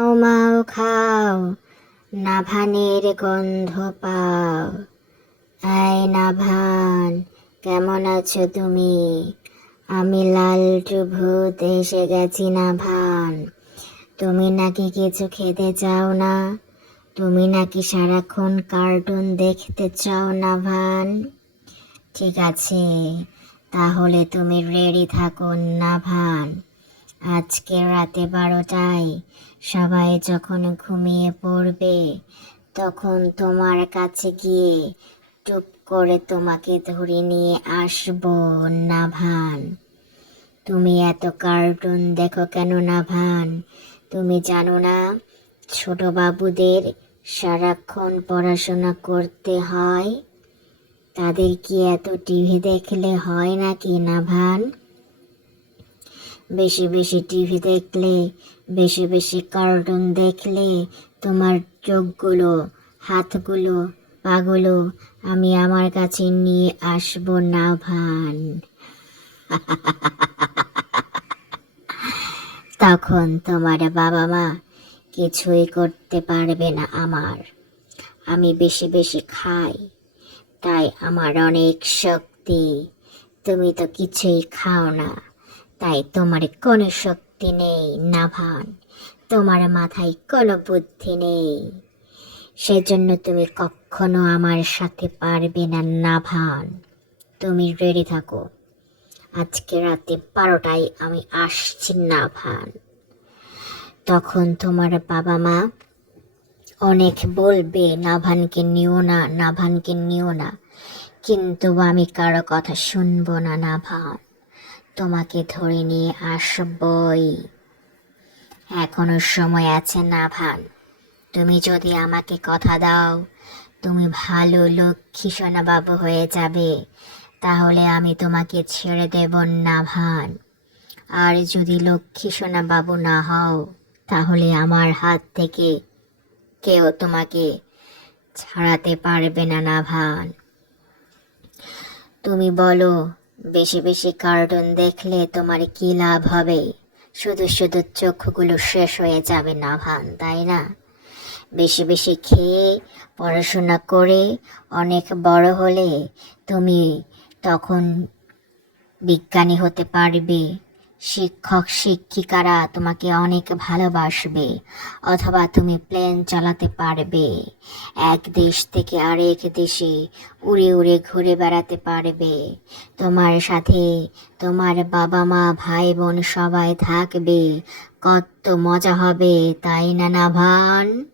মাও মাও খাও, নাভানের গন্ধ পাও। আই নাভান, কেমন আছো তুমি? আমি লাল ভূত এসে গেছি নাভান। তুমি নাকি কিছু খেতে চাও না? তুমি নাকি সারাক্ষণ কার্টুন দেখতে চাও নাভান? ঠিক আছে, তাহলে তুমি রেডি থাকো নাভান। আজকে রাতে বারোটায় সবাই যখন ঘুমিয়ে পড়বে, তখন তোমার কাছে গিয়ে টুপ করে তোমাকে ধরে নিয়ে আসব, নাভান। তুমি এত কার্টুন দেখো কেন নাভান? তুমি জানো না, ছোট বাবুদের সারাক্ষণ পড়াশোনা করতে হয়। তাদের কি এত টিভি দেখলে হয় নাকি, নাভান? বেশি বেশি টিভি দেখলে, বেশি বেশি কার্টুন দেখলে তোমার চোখগুলো, হাতগুলো, পাগুলো আমি আমার কাছে নিয়ে আসব না ভান। তখন তোমার বাবা মা কিছুই করতে পারবে না আমার। আমি বেশি বেশি খাই, তাই আমার অনেক শক্তি। তুমি তো কিছুই খাও না। তাই তোমার কোনো শক্তি নেই, নাভান। তোমার মাথায় কোনো বুদ্ধি নেই। সেজন্য তুমি কখনো আমার সাথে পারবে না, নাভান। তুমি রেডি থাকো। আজকে রাতে বারোটায় আমি আসছি, নাভান। তখন তোমার বাবা মা অনেক বলবে, নাভানকে নিও না, নাভানকে নিও না। কিন্তু আমি কারও কথা শুনব না, নাভান। তোমাকে ধরে নিয়ে আসবই। এখনও সময় আছে না ভান তুমি যদি আমাকে কথা দাও, তুমি ভালো লক্ষ্মী সোনা বাবু হয়ে যাবে। তাহলে আমি তোমাকে ছেড়ে দেব না ভান আর যদি লক্ষ্মী সোনা বাবু না হও, তাহলে আমার হাত থেকে কেউ তোমাকে ছাড়াতে পারবে না না ভান তুমি বলো বেশি বেশি কার্টুন দেখলে তোমার কি লাভ হবে? শুধু শুধু চোখগুলো শেষ হয়ে যাবে না ভান, তাই না? বেশি বেশি খেয়ে, পড়াশোনা করে অনেক বড় হলে তুমি তখন বিজ্ঞানী হতে পারবে। শিক্ষক, শিক্ষিকারা তোমাকে অনেক ভালোবাসবে, অথবা তুমি প্লেন চালাতে পারবে। এক দেশ থেকে আরেক দেশে উড়ে উড়ে ঘুরে বেড়াতে পারবে। তোমার সাথে তোমার বাবা মা ভাই বোন সবাই থাকবে। কত মজা হবে, তাই না, নাভান?